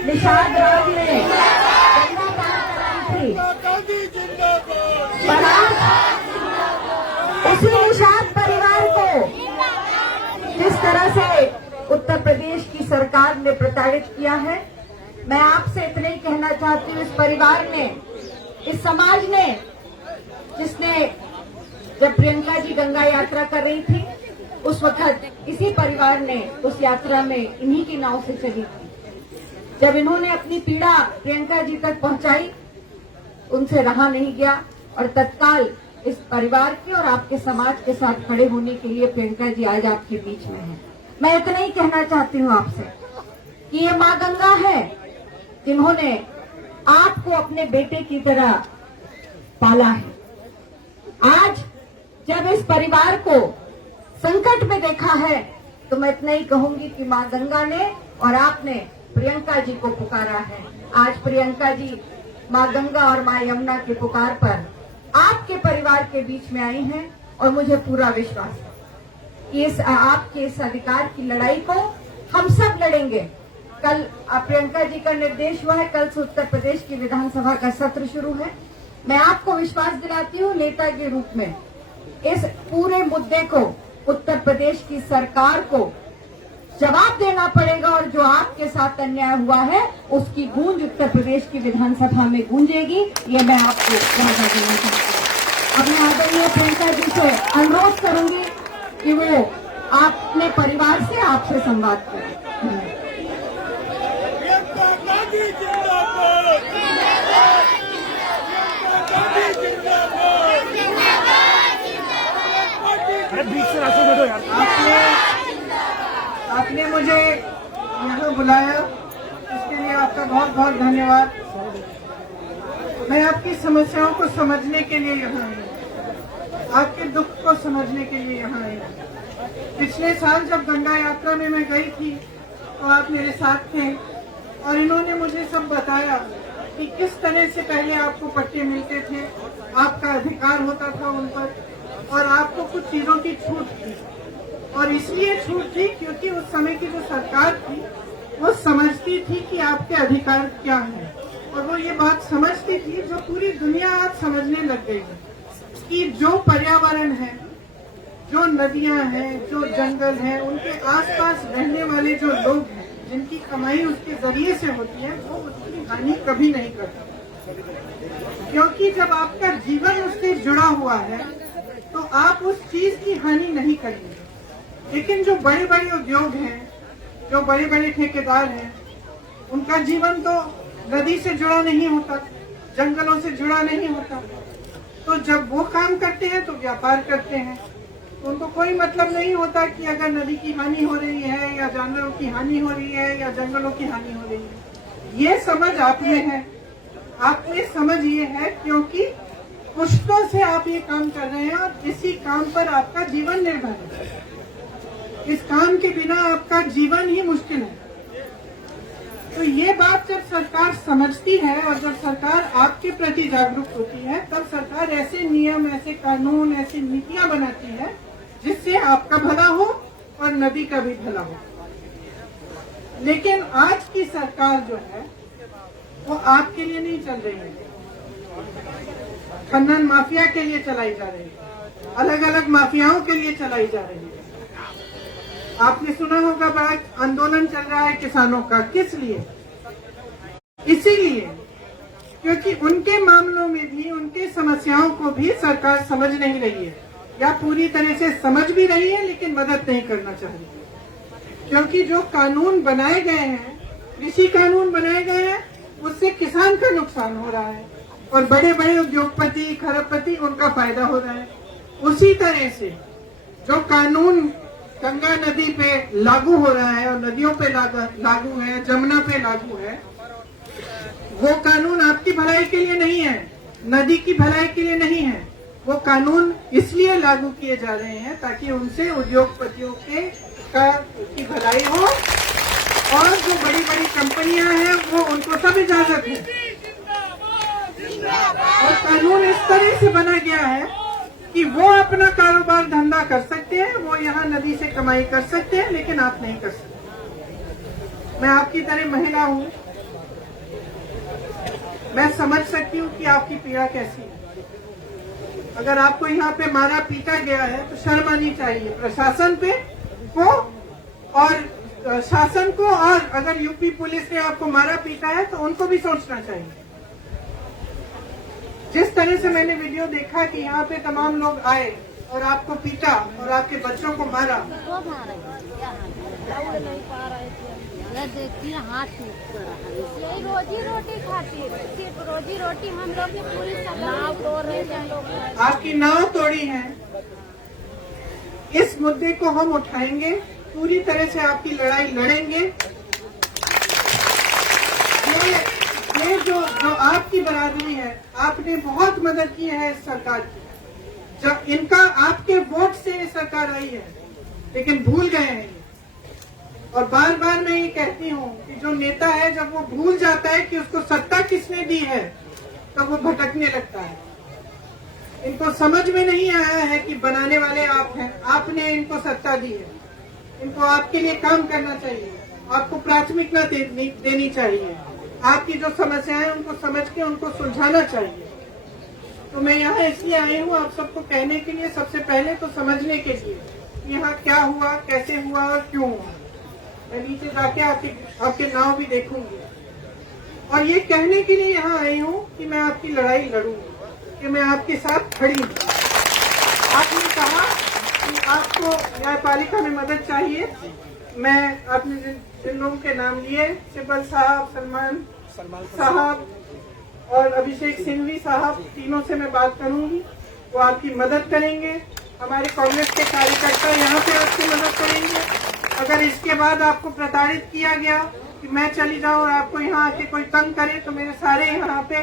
निषाद राज ने गंगा पार कराई थी, पर आज उसी निषाद परिवार को जिस तरह से उत्तर प्रदेश की सरकार ने प्रताड़ित किया है, मैं आपसे इतना ही कहना चाहती हूँ, इस परिवार ने, इस समाज ने, जिसने जब प्रियंका जी गंगा यात्रा कर रही थी उस वक्त इसी परिवार ने उस यात्रा में इन्हीं की नाव से चली थी। जब इन्होंने अपनी पीड़ा प्रियंका जी तक पहुंचाई, उनसे रहा नहीं गया और तत्काल इस परिवार के और आपके समाज के साथ खड़े होने के लिए प्रियंका जी आज आपके बीच में हैं। मैं इतना ही कहना चाहती हूँ आपसे कि ये माँ गंगा है जिन्होंने आपको अपने बेटे की तरह पाला है। आज जब इस परिवार को संकट में देखा है तो मैं इतना ही कहूंगी कि माँ गंगा ने और आपने प्रियंका जी को पुकारा है। आज प्रियंका जी माँ गंगा और माँ यमुना की पुकार पर आपके परिवार के बीच में आई हैं और मुझे पूरा विश्वास है कि आपके इस अधिकार की लड़ाई को हम सब लड़ेंगे। कल प्रियंका जी का निर्देश हुआ है, कल से उत्तर प्रदेश की विधानसभा का सत्र शुरू है। मैं आपको विश्वास दिलाती हूँ नेता के रूप में इस पूरे मुद्दे को उत्तर प्रदेश की सरकार को जवाब देना पड़ेगा और जो आपके साथ अन्याय हुआ है उसकी गूंज उत्तर प्रदेश की विधानसभा में गूंजेगी। ये मैं आपको वादा देना चाहती हूँ। अब मैं आदरणीय प्रियंका जी से अनुरोध करूंगी कि वो अपने परिवार से आपसे संवाद करें। आपने मुझे यहाँ बुलाया, इसके लिए आपका बहुत बहुत धन्यवाद। मैं आपकी समस्याओं को समझने के लिए यहाँ आई हूँ, आपके दुख को समझने के लिए यहाँ आई हूँ। पिछले साल जब गंगा यात्रा में मैं गई थी तो आप मेरे साथ थे और इन्होंने मुझे सब बताया कि किस तरह से पहले आपको पट्टे मिलते थे, आपका अधिकार होता था उन पर और आपको कुछ चीजों की छूट थी। और इसलिए छूट थी क्योंकि उस समय की जो सरकार थी वो समझती थी कि आपके अधिकार क्या है और वो ये बात समझती थी जो पूरी दुनिया आज समझने लग गई है कि जो पर्यावरण है, जो नदियां हैं, जो जंगल है, उनके आसपास रहने वाले जो लोग हैं जिनकी कमाई उसके जरिए से होती है वो उसकी हानि कभी नहीं करते, क्योंकि जब आपका जीवन उससे जुड़ा हुआ है तो आप उस चीज की हानि नहीं करेंगे। लेकिन जो बड़े बड़े उद्योग हैं, जो बड़े बड़े ठेकेदार हैं, उनका जीवन तो नदी से जुड़ा नहीं होता, जंगलों से जुड़ा नहीं होता। तो जब वो काम करते हैं तो व्यापार करते हैं, तो उनको कोई मतलब नहीं होता कि अगर नदी की हानि हो रही है या जानवरों की हानि हो रही है या जंगलों की हानि हो रही है। ये समझ आप में है, आप में समझ ये है क्योंकि पुश्तों से आप ये काम कर रहे हैं और इसी काम पर आपका जीवन निर्भर है। इस काम के बिना आपका जीवन ही मुश्किल है। तो ये बात जब सरकार समझती है और जब सरकार आपके प्रति जागरूक होती है तब सरकार ऐसे नियम, ऐसे कानून, ऐसी नीतियां बनाती है जिससे आपका भला हो और नदी का भी भला हो। लेकिन आज की सरकार जो है वो आपके लिए नहीं चल रही है, खनन माफिया के लिए चलाई जा रही है, अलग अलग माफियाओं के लिए चलाई जा रही है। आपने सुना होगा बड़ा आंदोलन चल रहा है किसानों का, किस लिए? इसीलिए क्योंकि उनके मामलों में भी, उनके समस्याओं को भी सरकार समझ नहीं रही है या पूरी तरह से समझ भी रही है लेकिन मदद नहीं करना चाह रही। क्योंकि जो कानून बनाए गए हैं, कृषि कानून बनाए गए हैं, उससे किसान का नुकसान हो रहा है और बड़े बड़े उद्योगपति, खरबपति, उनका फायदा हो रहा है। उसी तरह से जो कानून गंगा नदी पे लागू हो रहा है और नदियों पे लागू है, जमुना पे लागू है, वो कानून आपकी भलाई के लिए नहीं है, नदी की भलाई के लिए नहीं है। वो कानून इसलिए लागू किए जा रहे हैं ताकि उनसे उद्योगपतियों की भलाई हो और जो बड़ी बड़ी कंपनियां हैं वो उनको सब इजाजत है। और कानून इस तरह से बना गया है कि वो अपना कारोबार धंधा कर सकते हैं, वो यहाँ नदी से कमाई कर सकते हैं, लेकिन आप नहीं कर सकते। मैं आपकी तरह महिला हूँ, मैं समझ सकती हूँ कि आपकी पीड़ा कैसी है। अगर आपको यहाँ पे मारा पीटा गया है तो शर्म आनी चाहिए प्रशासन पे को और शासन को, और अगर यूपी पुलिस ने आपको मारा पीटा है तो उनको भी सोचना चाहिए। जिस तरह से मैंने वीडियो देखा कि यहाँ पे तमाम लोग आए और आपको पीटा और आपके बच्चों को मारा, देखिए हाथ यही रोजी रोटी खाती, सिर्फ रोजी रोटी हम लोग की पूरी नाव तोड़ रहे हैं। आपकी नाव तोड़ी है। इस मुद्दे को हम उठाएंगे, पूरी तरह से आपकी लड़ाई लड़ेंगे। ये जो आपकी बरादरी है, आपने बहुत मदद की है इस सरकार की। जब इनका आपके वोट से ये सरकार आई है, लेकिन भूल गए हैं। और बार बार मैं ये कहती हूँ कि जो नेता है जब वो भूल जाता है कि उसको सत्ता किसने दी है, तो वो भटकने लगता है। इनको समझ में नहीं आया है कि बनाने वाले आप हैं, आपने इनको सत्ता दी है। इनको आपके लिए काम करना चाहिए, आपको प्राथमिकता देनी चाहिए। आपकी जो समस्याएं हैं उनको समझ के उनको सुलझाना चाहिए। तो मैं यहाँ इसलिए आई हूँ आप सबको कहने के लिए, सबसे पहले तो समझने के लिए यहाँ क्या हुआ, कैसे हुआ और क्यों हुआ। मैं नीचे जाके आपके नाव भी देखूंगी और ये कहने के लिए यहाँ आई हूँ कि मैं आपकी लड़ाई लड़ूंगी, कि मैं आपके साथ खड़ी हूँ। आपने कहा कि आपको न्यायपालिका में मदद चाहिए। मैं आपने जिन लोगों के नाम लिए, सिब्बल साहब, सलमान साहब और अभिषेक सिंघवी साहब, तीनों से मैं बात करूंगी। वो आपकी मदद करेंगे। हमारे कांग्रेस के कार्यकर्ता यहाँ पे आपकी मदद करेंगे। अगर इसके बाद आपको प्रताड़ित किया गया कि मैं चली जाऊं और आपको यहाँ आके कोई तंग करे, तो मेरे सारे यहाँ पे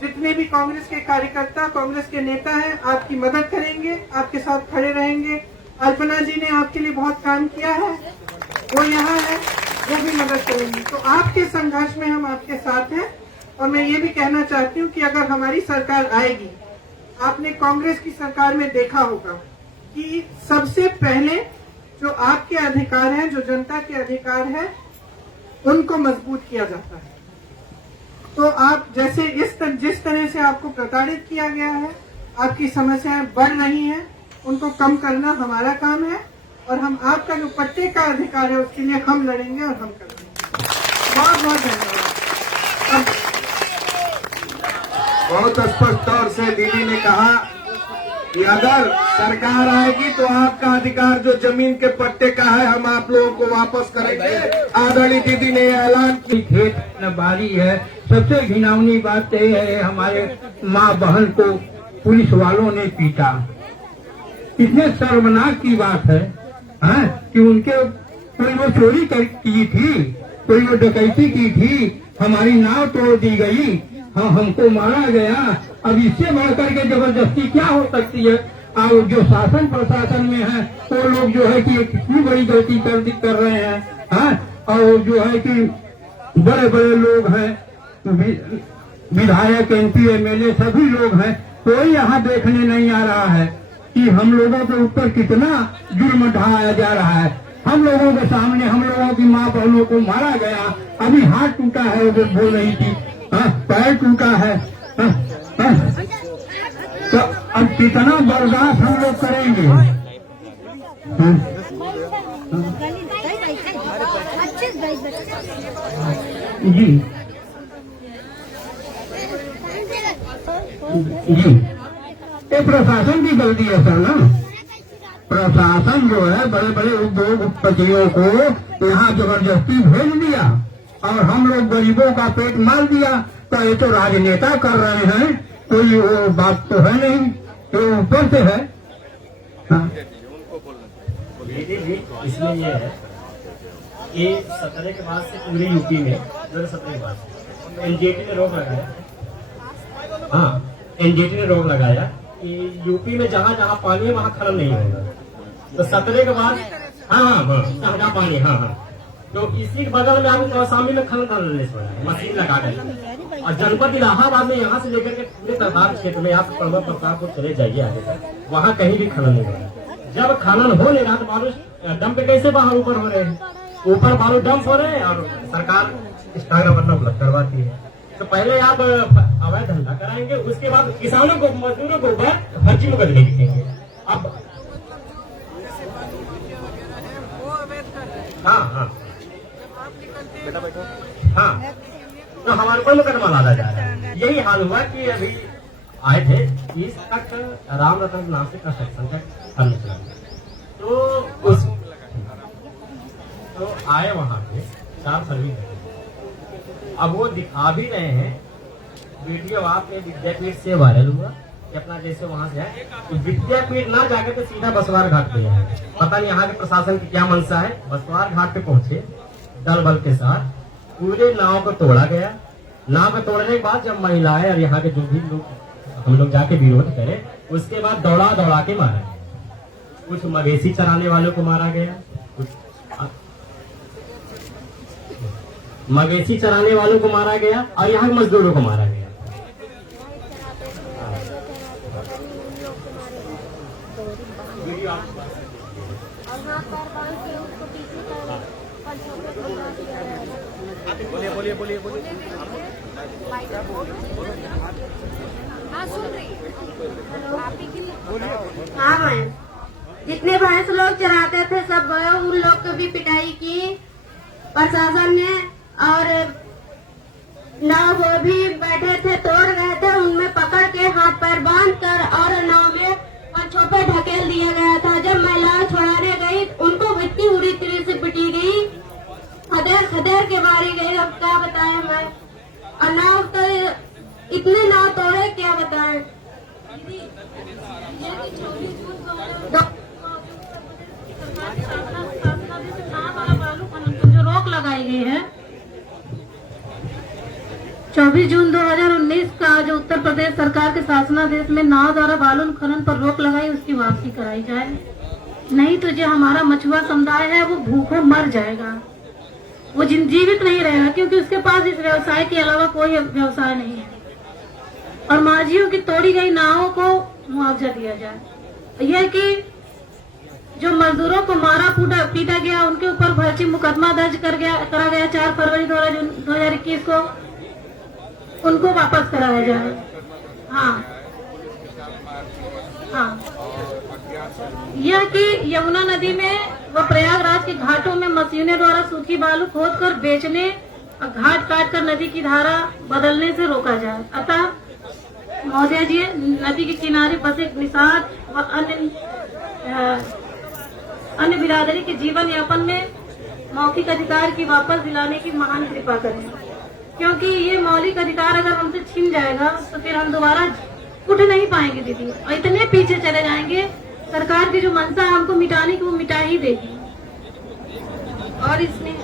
जितने भी कांग्रेस के कार्यकर्ता, कांग्रेस के नेता हैं, आपकी मदद करेंगे, आपके साथ खड़े रहेंगे। अल्पना जी ने आपके लिए बहुत काम किया है, वो यहाँ है, वो भी मदद करेंगी। तो आपके संघर्ष में हम आपके साथ हैं। और मैं ये भी कहना चाहती हूँ कि अगर हमारी सरकार आएगी, आपने कांग्रेस की सरकार में देखा होगा कि सबसे पहले जो आपके अधिकार हैं, जो जनता के अधिकार हैं, उनको मजबूत किया जाता है। तो आप जैसे जिस तरह से आपको प्रताड़ित किया गया है, आपकी समस्याएं बढ़ रही हैं, उनको कम करना हमारा काम है। और हम आपका जो पट्टे का अधिकार है उसके लिए हम लड़ेंगे और हम करेंगे। बहुत बहुत धन्यवाद। बहुत स्पष्ट तौर से दीदी ने कहा कि अगर सरकार आएगी तो आपका अधिकार जो जमीन के पट्टे का है हम आप लोगों को वापस करेंगे। आदरणीय दीदी ने ऐलान की। खेत न बारी है। सबसे घिनौनी बात यह है, हमारे माँ बहन को पुलिस वालों ने पीटा। इतने शर्मनाक की बात है कि उनके कोई वो चोरी की थी, कोई वो डकैती की थी, हमारी नाव तोड़ दी गई, हमको मारा गया। अब इससे बढ़कर के जबरदस्ती क्या हो सकती है। और जो शासन प्रशासन में है वो लोग जो है कि कितनी बड़ी गलती कर रहे हैं। और जो है कि बड़े बड़े लोग हैं, विधायक, MP, MLA सभी लोग हैं, कोई यहाँ देखने नहीं आ रहा है कि हम लोगों के ऊपर कितना जुर्म ढाया जा रहा है। हम लोगों के सामने हम लोगों की माँ बहनों को मारा गया। अभी हाथ टूटा है, वो बोल रही थी, पैर टूटा है। तो अब कितना बर्दाश्त हम लोग करेंगे। जी जी, ये प्रशासन की गलती है सर ना। प्रशासन जो है बड़े बड़े उद्योगपतियों को यहाँ जबरदस्ती भेज दिया और हम लोग गरीबों का पेट मार दिया। तो ये तो राजनेता कर रहे हैं, कोई वो बात तो है नहीं, तो ऊपर से है। इसमें ये है कि 17 के बाद से पूरे यूपी में 2017 के बाद एनजीटी ने रोक लगाया। एनजीटी ने रोक लगाया कि यूपी में जहाँ जहाँ पानी है वहाँ खनन नहीं होगा। तो 17 के बाद जहाँ पानी तो इसी के बगल में हम कौसाम्बी में खनन करने मशीन लगा गई। और जनपद इलाहाबाद में यहाँ से लेकर के पूरे तरतार क्षेत्र में, आप प्रमुख प्रताप को चले जाइए आगे तक, वहाँ कहीं भी खनन नहीं हो रहा। जब खनन हो नहीं रहा तो बालू डंप कैसे बाहर ऊपर हो रहे हैं, ऊपर बालू डंप हो रहे हैं और सरकार स्टाग्रा बनना उपलब्ध करवाती है। तो पहले आप अवैध धंधा कराएंगे, उसके बाद किसानों को, मजदूरों को ऊपर फर्जी मुकदमे लिखेंगे। अब हाँ हाँ हाँ, तो हमारे ऊपर मुकदमा लादा जा रहा है। यही हाल हुआ कि अभी आए थे 30 तक राम रतन नाम से कंस्ट्रक्शन का फंड चला, तो उस तो आए वहां पे 4 फरवरी। अब वो दिखा भी रहे हैं, वीडियो आपने विद्यापीठ से वायरल हुआ कि अपना जैसे वहां से आए तो विद्यापीठ ना जाकर तो सीधा बसवार घाट पे आए। पता नहीं यहाँ के प्रशासन की क्या मनसा है। बसवार घाट पे पहुंचे दल बल के साथ, पूरे नाव को तोड़ा गया। नाव को तोड़ने के बाद जब महिलाएं और यहाँ के जो भी लोग, हम लोग जाके विरोध करें, उसके बाद दौड़ा दौड़ा के मारा गया। कुछ मवेशी चराने वालों को मारा गया, कुछ मवेशी चराने वालों को मारा गया और यहाँ के मजदूरों को मारा गया। और हाथ पैर बांध के उसको पीछे कर पंचों पे घुमा दिया है। बोलिए। हाँ, सुन रही। आप ही के लिए। हाँ मैम, जितने भैंस लोग चराते थे सब उन लोग को भी पिटाई की प्रशासन ने, और नाव वो भी बैठे थे तोड़ रहे थे, उनमें पकड़ के हाथ पैर बांध कर और नाव में पंचों पे ढकेल दिया गया था। जब महिलाएं छुड़ाने गई उनको इतनी बुरी तरह से पिटी गई, खदेर के मारी गई। अब क्या बताएं मैं, और नाव तो इतने नाव तोड़े, क्या बताएं। जो रोक लगाई गई है 24 जून 2019 का, जो उत्तर प्रदेश सरकार के शासनादेश में नाव द्वारा बालू खनन पर रोक लगाई, उसकी वापसी कराई जाए। नहीं तो जो हमारा मछुआ समुदाय है वो भूखों मर जाएगा, वो जीवित नहीं रहेगा, क्योंकि उसके पास इस व्यवसाय के अलावा कोई व्यवसाय नहीं है। और माझियों की तोड़ी गई नावों को मुआवजा दिया जाए। यह कि जो मजदूरों को मारा पीटा गया, उनके ऊपर फर्जी मुकदमा दर्ज करा गया 4 फरवरी 2021 को, उनको वापस कराया जाए। हाँ, यह कि यमुना नदी में व प्रयागराज के घाटों में मशीनों द्वारा सूखी बालू खोदकर बेचने और घाट काट कर नदी की धारा बदलने से रोका जाए। अतः महोदय जी, नदी के किनारे बसे निषाद व अन्य बिरादरी के जीवन यापन में मौखिक अधिकार की वापस दिलाने की महान कृपा करें, क्योंकि ये मौलिक अधिकार अगर हमसे छीन जाएगा तो फिर हम दोबारा उठ नहीं पाएंगे दीदी, और इतने पीछे चले जाएंगे। सरकार की जो मंशा है हमको मिटाने की, वो मिटा ही देगी। और इसमें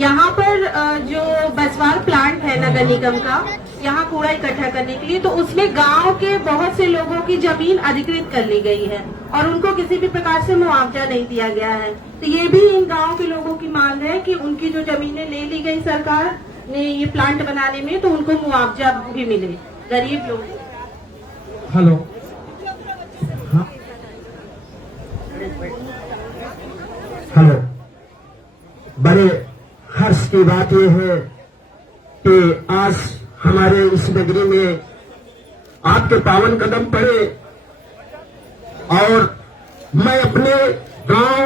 यहाँ पर जो बसवार प्लांट है नगर निगम का, यहाँ कूड़ा इकट्ठा करने के लिए, तो उसमें गांव के बहुत से लोगों की जमीन अधिकृत कर ली गई है और उनको किसी भी प्रकार से मुआवजा नहीं दिया गया है। तो ये भी इन गांव के लोगों की मांग है कि उनकी जो जमीनें ले ली गई सरकार ने ये प्लांट बनाने में, तो उनको मुआवजा भी मिले, गरीब लोग। हेलो, हाँ, हेलो। बड़े हर्ष की बात यह है कि आज हमारे इस नगरी में आपके पावन कदम पड़े, और मैं अपने गांव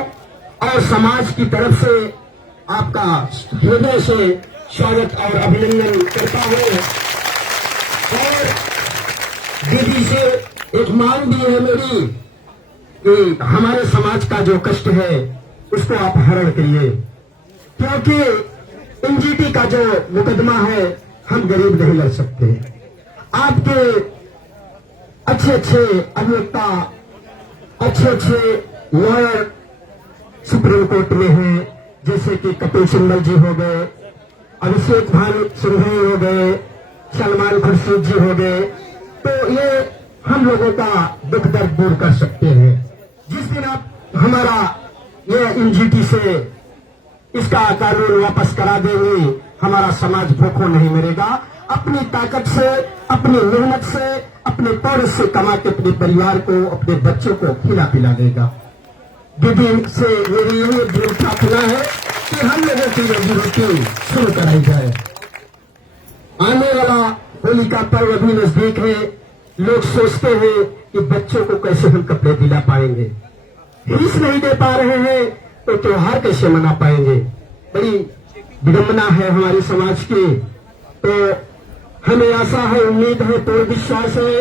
और समाज की तरफ से आपका हृदय से स्वागत और अभिनंदन करता हूं। और दीदी से एक मांग भी है मेरी कि हमारे समाज का जो कष्ट है उसको आप हरण करिए, क्योंकि एनजीटी का जो मुकदमा है हम गरीब नहीं लड़ सकते। आपके अच्छे अच्छे अभिनेता, अच्छे अच्छे लॉयर सुप्रीम कोर्ट में हैं, जैसे कि कपिल सिब्बल जी हो गए, अभिषेक भानु सिंघवी हो गए, सलमान खुर्शीद जी हो गए। तो ये हम लोगों का दुख दर्द दूर कर सकते हैं। जिस दिन आप हमारा ये एनजीटी से इसका कानून वापस करा देंगे, हमारा समाज भूखों नहीं मरेगा। अपनी ताकत से, अपनी मेहनत से, अपने पौर से कमा के अपने परिवार को, अपने बच्चों को खिला पिला देगा। दीदी से मेरी यही दृढ़ प्रार्थना है कि हम लोगों की रोजी रोटी शुरू कराई जाए। आने वाला होली का पर्व अभी नजदीक है। लोग सोचते हैं कि बच्चों को कैसे हम कपड़े दिला पाएंगे, फीस नहीं दे पा रहे हैं तो त्योहार कैसे मना पाएंगे। बड़ी विडंबना है हमारे समाज की। तो हमें आशा है, उम्मीद है, पूर्ण विश्वास है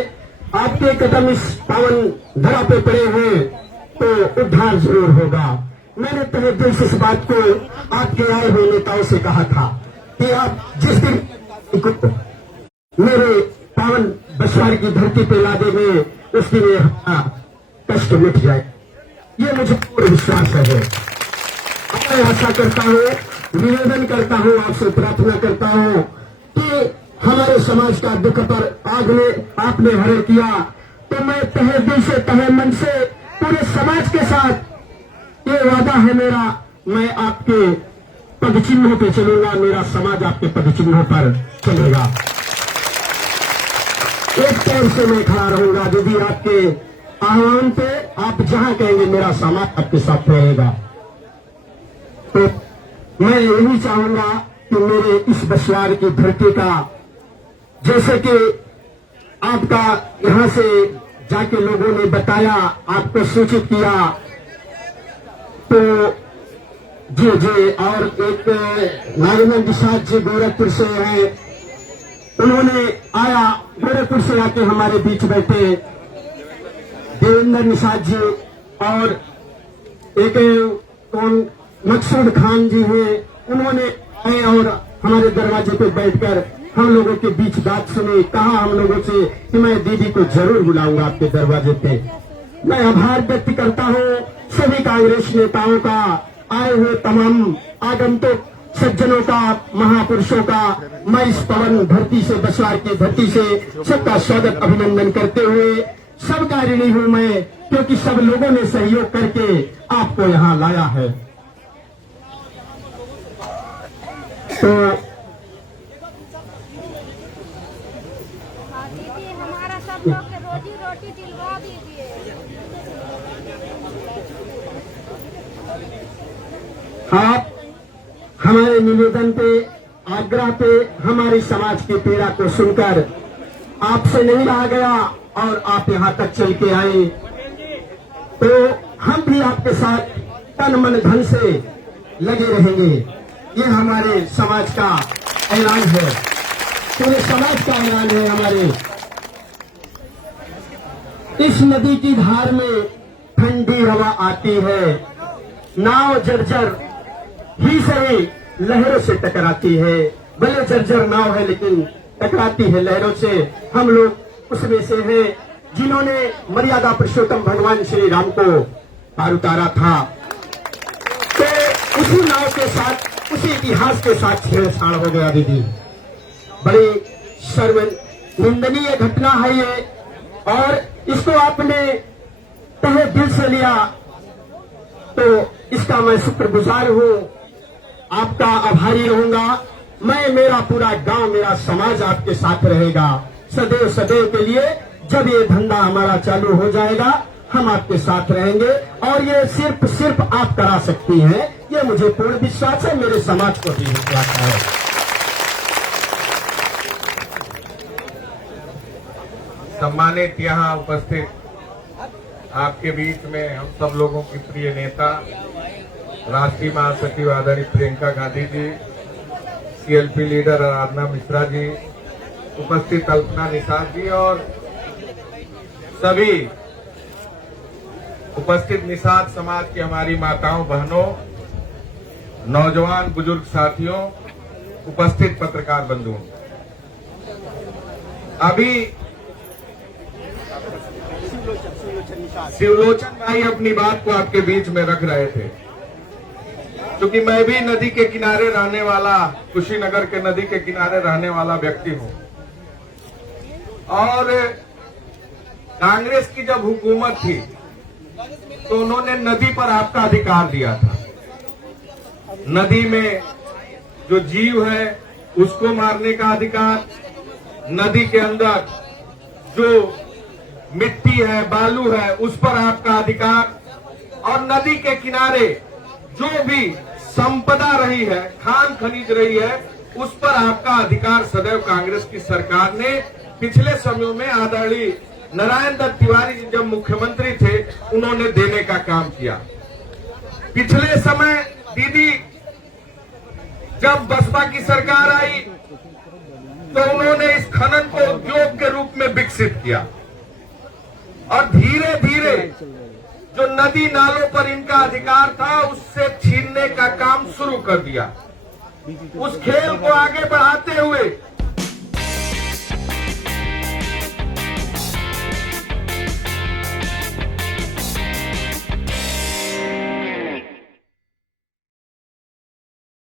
आपके कदम इस पावन धरा पे पड़े हैं तो उद्धार जरूर होगा। मैंने तहे दिल से इस बात को आपके आए हुए नेताओं से कहा था कि आप जिस दिन मेरे पावन बसवार की धरती पे ला देंगे उस दिन ये कष्ट मिट जाए, ये मुझे पूर्ण विश्वास है। मैं आशा करता हूँ, निवेदन करता हूँ, आपसे प्रार्थना करता हूँ कि हमारे समाज का दुख पर आपने हरण किया तो मैं तहे दिल से, तहे मन से पूरे समाज के साथ ये वादा है मेरा, मैं आपके पद चिन्हों पे चलूंगा, मेरा समाज आपके पद चिन्हों पर चलेगा। एक पैर से मैं खड़ा रहूंगा दीदी, आपके आह्वान पे आप जहां कहेंगे मेरा समाज आपके साथ रहेगा। तो मैं यही चाहूंगा कि मेरे इस बसवार की धरती का, जैसे कि आपका यहां से जाके लोगों ने बताया, आपको सूचित किया, तो जी जी, और एक नागेंद्र निषाद जी गोरखपुर से हैं, उन्होंने आया, गोरखपुर से आके हमारे बीच बैठे, देवेंद्र निषाद जी, और एक कौन मकसूद खान जी हैं, उन्होंने आए और हमारे दरवाजे पे बैठकर हम लोगों के बीच बात सुनी। कहा हम लोगों से कि मैं दीदी को जरूर बुलाऊंगा आपके दरवाजे पे। मैं आभार व्यक्त करता हूँ सभी कांग्रेस नेताओं का, आए हुए तमाम आगंतुक सज्जनों का, महापुरुषों का। मैं इस पवन धरती से, बसवार की धरती से सबका स्वागत अभिनंदन करते हुए सबका ऋणी हूं मैं, क्योंकि सब लोगों ने सहयोग करके आपको यहाँ लाया है। तो दीदी हमारा सब लोग के रोजी रोटी दिलवा दीजिए। आप हमारे निवेदन पे, आग्रह पे, हमारी समाज की पीड़ा को सुनकर आपसे नहीं रहा गया और आप यहाँ तक चल के आए, तो हम भी आपके साथ तन मन धन से लगे रहेंगे। ये हमारे समाज का ऐलान है, पूरे समाज का ऐलान है। हमारे इस नदी की धार में ठंडी हवा आती है, नाव जर्जर ही सही लहरों से टकराती है। भले जर्जर नाव है लेकिन टकराती है लहरों से। हम लोग उसमें से हैं जिन्होंने मर्यादा पुरुषोत्तम भगवान श्री राम को पार उतारा था। तो उसी नाव के साथ, उसी इतिहास के साथ छेड़छाड़ हो गया दीदी। बड़ी शर्मनिंदनीय घटना है ये, और इसको आपने तहे दिल से लिया तो इसका मैं शुक्रगुजार हूँ, आपका आभारी रहूंगा मैं। मेरा पूरा गांव, मेरा समाज आपके साथ रहेगा सदैव सदैव के लिए। जब ये धंधा हमारा चालू हो जाएगा हम आपके साथ रहेंगे, और ये सिर्फ आप करा सकती हैं, ये मुझे पूर्ण विश्वास है, मेरे समाज को भी विश्वास है। सम्मानित यहाँ उपस्थित आपके बीच में हम सब लोगों की प्रिय नेता, राष्ट्रीय महासचिव आदरणीय प्रियंका गांधी जी, सीएलपी लीडर आराधना मिश्रा जी, उपस्थित कल्पना निषाद जी और सभी उपस्थित निषाद समाज की हमारी माताओं, बहनों, नौजवान, बुजुर्ग साथियों, उपस्थित पत्रकार बंधुओं, अभी शिवलोचन भाई अपनी बात को आपके बीच में रख रहे थे। क्योंकि मैं भी नदी के किनारे रहने वाला, कुशीनगर के नदी के किनारे रहने वाला व्यक्ति हूं, और कांग्रेस की जब हुकूमत थी तो उन्होंने नदी पर आपका अधिकार दिया था। नदी में जो जीव है उसको मारने का अधिकार, नदी के अंदर जो मिट्टी है, बालू है, उस पर आपका अधिकार, और नदी के किनारे जो भी संपदा रही है, खान खनीज रही है, उस पर आपका अधिकार सदैव कांग्रेस की सरकार ने पिछले समयों में आदरणीय नारायण दत्त तिवारी जी जब मुख्यमंत्री थे उन्होंने देने का काम किया। पिछले समय दीदी जब बसपा की सरकार आई तो उन्होंने इस खनन को उद्योग के रूप में विकसित किया और धीरे धीरे जो नदी नालों पर इनका अधिकार था उससे छीनने का काम शुरू कर दिया। उस खेल को आगे बढ़ाते हुए